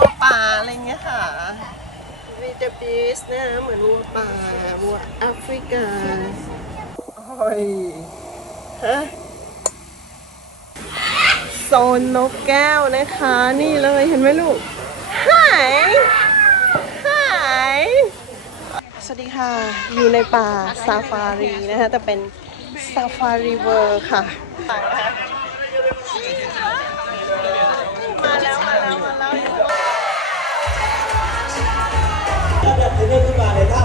วัวป่าอะไรเงี้ยค่ะวีเดบีสนะเหมือนวัวป่าวัวแอฟริกาโอ้ยฮะโซนนกแก้วนะคะ นี่เลยเห็นไหมลูกหายหายสวัสดีค่ะ อยู่ในป่าซาฟารีนะคะ แต่เป็นซาฟารีเวิร์ค่ะ แบบนี้ขึ้นมาในท่า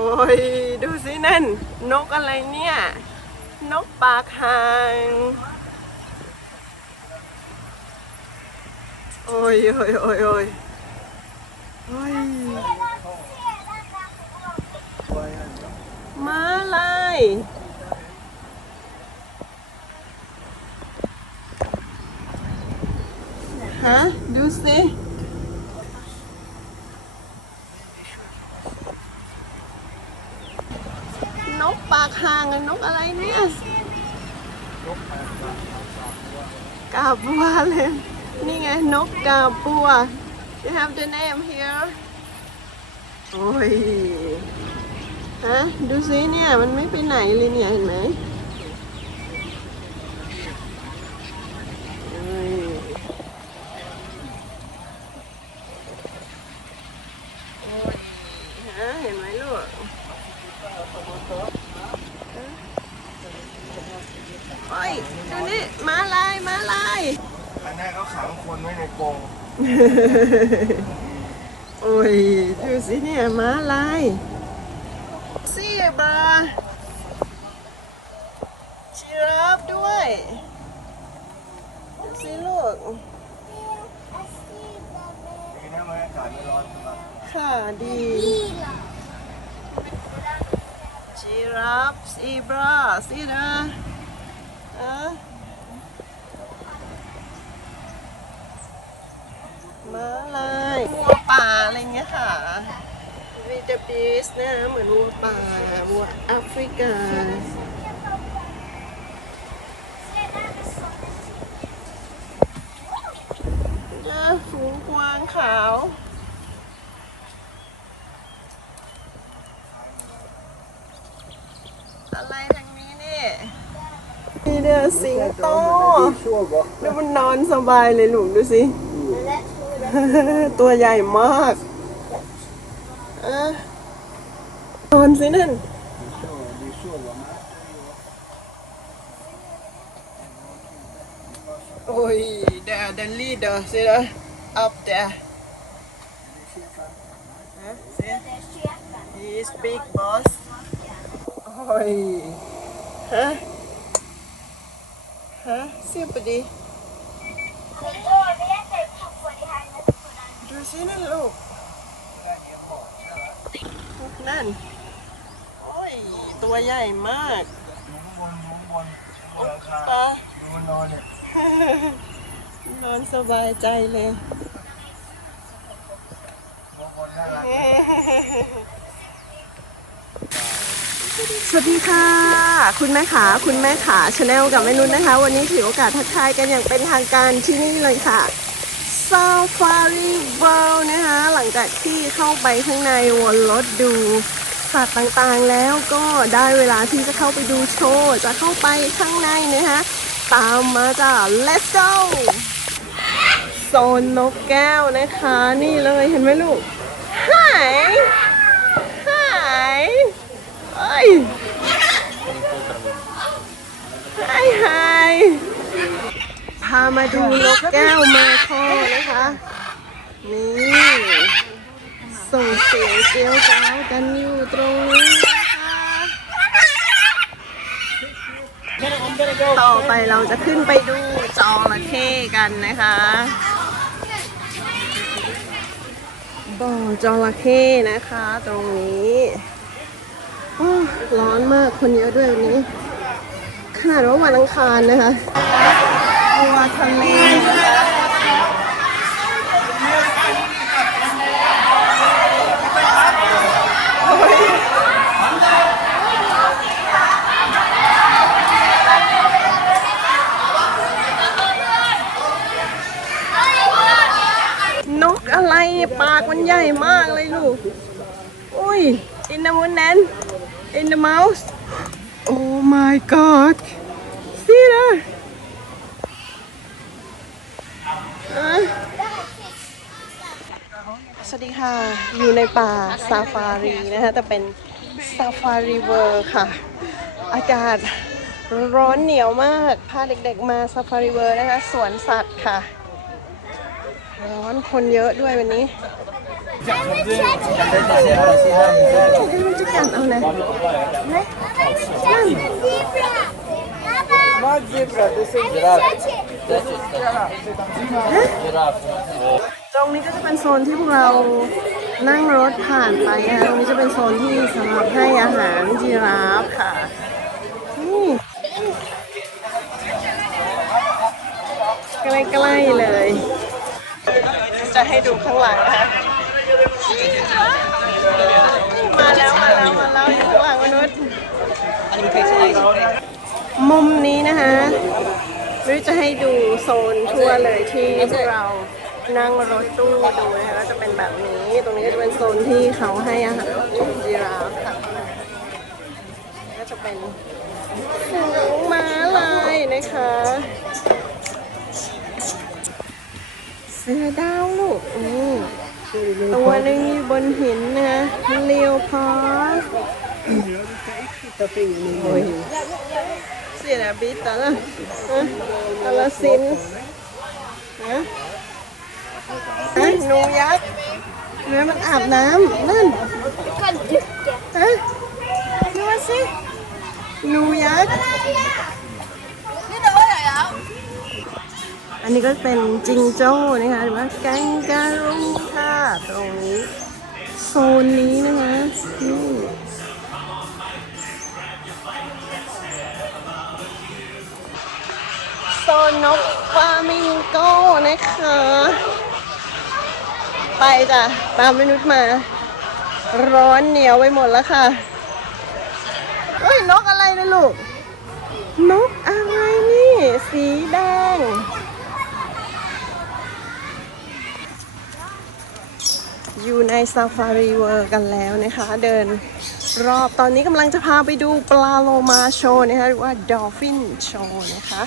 อ้ยดูสินั่น นกอะไรเนี่ย นกปากหาง โอ้ยโอ้ยโอ้ยโอ้ยโอ้ยม้าลายฮะดูสิ นก ปากห่างนกอะไรเนี่ยกาบัวเลยนี่ไงนกกาบัว you have the name here โอ้ยฮะดูสิเนี่ย มันไม่ไปไหนเลยเนี่ย เห็นไหมเอ้ยโอ้ยฮะเห็นไหมลูกฮะโอ้ยดูนี่มาลายมาลาย อันนี้เขาขังคนไว้ใน กรงโอ้ย ดูสิเนี่ยม้าลายเสียบราชีราฟด้วย ดูสิลูก ดีนะมันอากาศไม่ร้อนสบายค่ะดีชีราฟซีบราซีดาอะ ม้าลายวัวป่าอะไรเงี้ยค่ะวีเดบีสนะเหมือนวัวป่าวัวแอฟริกาฝูงกวางขาวอะไรทางนี้นี่นี่เด้อสิงโตชั่วบ่ดูมันนอนสบายเลยหลูดูสิ ตัวใหญ่มากอะนอนสินั่น ดีชั่วบ่มา โอ้ย there the leader see the up there ฮะ see he is big boss โอ้ย ฮะ ฮะเสียบดี ดู สินั่นลูกนั่น โอ้ย ตัวใหญ่มากนอนบนหลังคาปลานอนสบายใจเลยบางคนน่ารักสวัสดีค่ะ คุณแม่ขาคุณแม่ขาชาแนลกับแม่นุ่นนะคะ วันนี้ถือโอกาสทักทายกันอย่างเป็นทางการที่นี่เลยค่ะ Safari World นะคะหลังจากที่เข้าไปข้างในวนรถดูสัตว์ต่างๆแล้วก็ได้เวลาที่จะเข้าไปดูโชว์จะเข้าไปข้างในนะคะตามมาจ้ะ let's go โซนนกแก้วนะคะ นี่เลยเห็นไหมลูกหายหายเอ้ยหายหายามาดูนกแก้วมาคอนะคะ นี่ ส่งเสียงเจียวจ้าวกันอยู่ตรงนี้นะคะต่อไปเราจะขึ้นไปดูจระเข้กันนะคะบ่อจระเข้นะคะ ตรงนี้อ้ร้อนมากคนเยอะด้วยวันนี้ขนาดว่าวันอังคารนะคะ ตัวทะเลนกอะไรปากมันใหญ่มากเลยลูก อุ้ย in the moon then in the mouse oh my god see that อะ สวัสดีค่ะ อยู่ในป่าซาฟารีนะคะแต่เป็นซาฟารีเวิร์ค่ะ อากาศร้อนเหนียวมาก พาเด็กๆมาซาฟารีเวิร์นะคะ สวนสัตว์ค่ะ ร้อนคนเยอะด้วยวันนี้มันจะกัดเอานะ Not zebra, this is ตรงนี้ก็จะเป็นโซนที่พวกเรานั่งรถผ่านไปนะคะตรงนี้จะเป็นโซนที่สำหรับให้อาหารจีราฟค่ะนี่ใกล้ๆเลย จะให้ดูข้างหลังนะคะมาแล้วมาแล้วมาแล้วอยู่ข้างหลังมนุษย์มุมนี้นะคะ วิจะให้ดูโซนทั่วเลยที่พวกเรานั่งรถตู้ดูนะคะก็จะเป็นแบบนี้ ตรงนี้ก็จะเป็นโซนที่เขาให้อาหารจีราฟค่ะก็จะเป็นฝูงม้าลายนะคะ เสือดาวลูกอืมตัวหนึงอยู่บนหินนะเลียวพอสโอ้ยเสียดายบิตแต่ละฮะตละสินฮะฮะหนูยักษ์เนื้อมันอาบน้ำนั่นฮะดูมาสิหนูยักษ์อันนี้ก็เป็นจิงโจ้นะคะหรือว่าแกงการูค่ะตรงนี้โซนนี้นะคะนี่ ซนนกฟลามิงโก้นะคะ ไปจ้ะ ตามมนุษย์มา ร้อนเหนียวไปหมดแล้วค่ะเฮ้ย นกอะไรนะลูก นกอะไรนี่ สีแดง อยู่ในซาฟารีเวิร์กันแล้วนะคะ เดินรอบตอนนี้กำลังจะพาไปดูปลาโลมาโชว์นะคะ หรือว่าดอลฟินโชว์นะคะ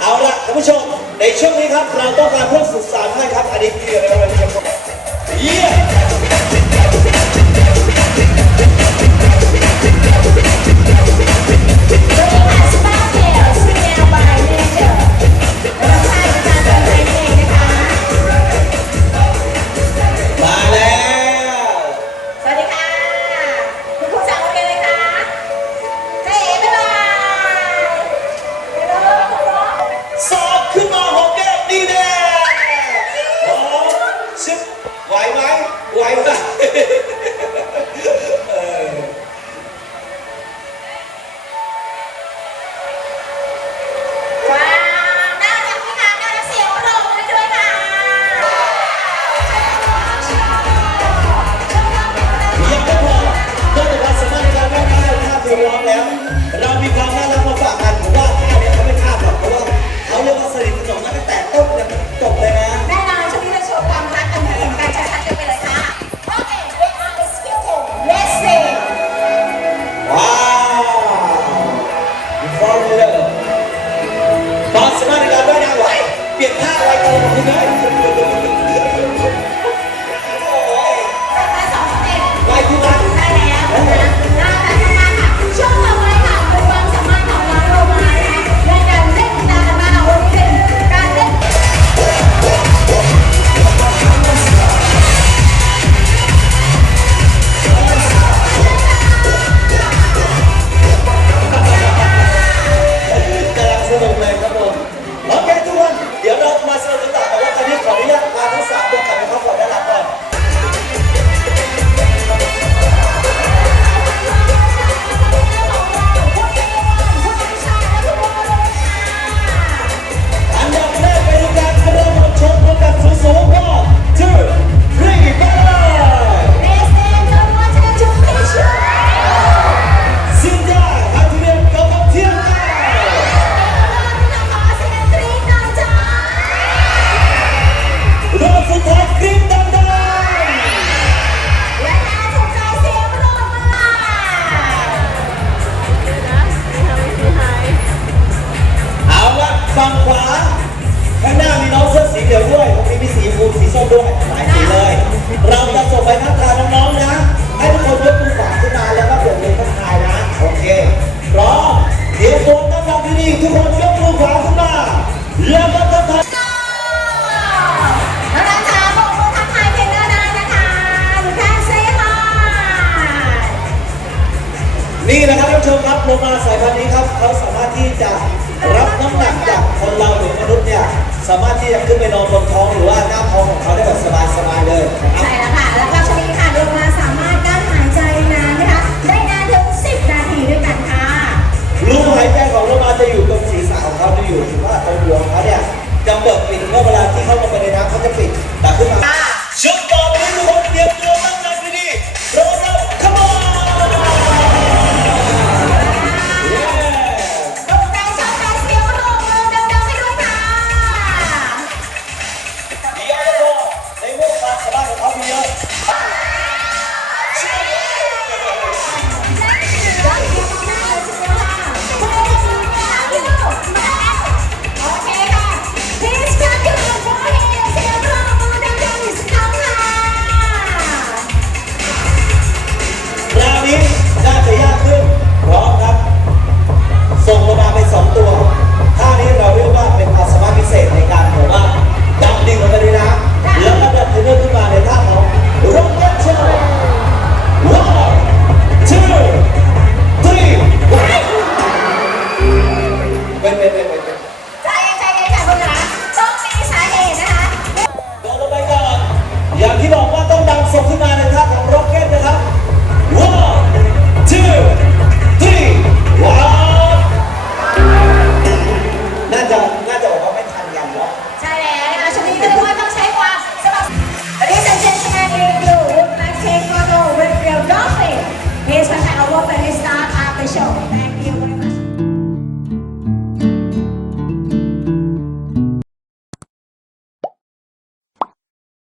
เอาละท่านผู้ชม ในช่วงนี้ครับ เราต้องการเพื่อนศึกษารให้ครับ อันนี้คืออะไรครับท่านผู้ชม เขาสามารถที่จะรับน้ำหนักจากคนเราหรือมนุษย์เนี่ยสามารถที่จะขึ้นไปนอนบนท้องหรือว่าหน้าท้องของเขาได้แบบสบายๆเลยใช่แล้วค่ะ แล้วก็ชนิค่ะดวงมาสามารถกั้นหายใจนานนะคะ ได้นานถึง 10 นาทีด้วยกันค่ะรูหายใจของโลมาจะอยู่ตรงศีรษะของเขาจะอยู่หรือว่าตรงหัวของเขาเนี่ยจะเปิดปิดเมื่อเวลาที่เข้าลงไปในน้ำเขาจะปิดแต่ขึ้นมาชุบต่อไปทุกคนเตรียม